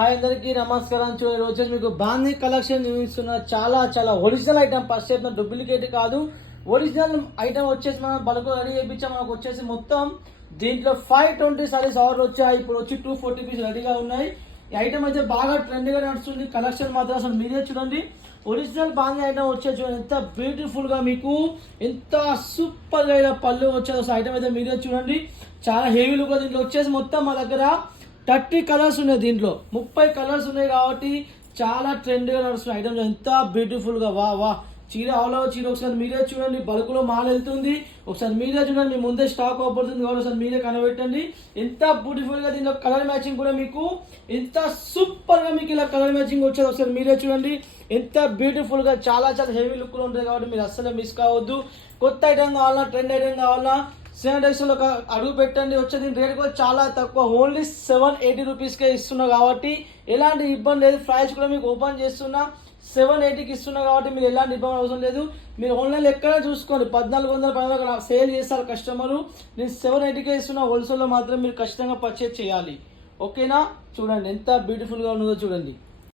Hi అందరికీ నమస్కారం. చూడండి రోజు మీకు బాందీ కలెక్షన్ చూపిస్తున్న చాలా ఒరిజినల్ ఐటమ్. ఫస్ట్ అయితే డూప్లికేట్ కాదు, ఒరిజినల్ ఐటమ్ వచ్చేసి మనం బల్క్ రెడీ చేయించాం. మనకు వచ్చేసి మొత్తం దీంట్లో 520 సారీస్ ఆర్డర్ వచ్చాయి. ఇప్పుడు వచ్చి 240 పీస్ రెడీగా ఉన్నాయి. ఈ ఐటమ్ అయితే బాగా ట్రెండ్ గా నడుస్తుంది. కలెక్షన్ మాత్రం అసలు మీరే చూడండి. ఒరిజినల్ బాందీ ఐటమ్ వచ్చేసి చూడండి ఎంత బ్యూటిఫుల్ గా, మీకు ఎంత సూపర్ గా ఇలా పళ్ళు వచ్చేది. అసలు ఐటమ్ అయితే మీరే చూడండి, చాలా హెవీ లుక్. దీంట్లో వచ్చేసి మొత్తం మా దగ్గర 30 కలర్స్ ఉన్నాయి. దీంట్లో 30 కలర్స్ ఉన్నాయి కాబట్టి చాలా ట్రెండ్గా నడుస్తుంది ఐటమ్. ఎంత బ్యూటిఫుల్గా వా చీర ఆల్ ఓవర్ చీర ఒకసారి మీరే చూడండి. బల్క్లో మాల్ వెళ్తుంది, ఒకసారి మీరే చూడండి. మీ ముందే స్టాక్ అవుతుంది కాబట్టి ఒకసారి మీరే కనబెట్టండి. ఎంత బ్యూటిఫుల్గా దీంట్లో కలర్ మ్యాచింగ్ కూడా మీకు ఎంత సూపర్గా మీకు ఇలా కలర్ మ్యాచింగ్ వచ్చేది. ఒకసారి మీరే చూడండి ఎంత బ్యూటిఫుల్గా, చాలా హెవీ లుక్లో ఉంటుంది కాబట్టి మీరు అస్సలు మిస్ కావద్దు. కొత్త ఐటమ్ కావాలా, ట్రెండ్ ఐటమ్ కావాలా, శానిటైజర్లో అడుగు పెట్టండి. వచ్చేది రేట్ కూడా చాలా తక్కువ, ఓన్లీ 780 రూపీస్కే ఇస్తున్నా కాబట్టి ఎలాంటి ఇబ్బంది లేదు. ప్రైస్ కూడా మీకు ఓపెన్ చేస్తున్నా 780కి ఇస్తున్నా కాబట్టి మీరు ఎలాంటి ఇబ్బంది అవసరం లేదు. మీరు ఆన్లైన్లో ఎక్కడ చూసుకోండి 1400 సేల్ చేస్తారు కస్టమరు. నేను 780కే ఇస్తున్నా. హోల్సేల్లో మాత్రం మీరు ఖచ్చితంగా పర్చేజ్ చేయాలి. ఓకేనా? చూడండి ఎంత బ్యూటిఫుల్గా ఉన్నదో చూడండి.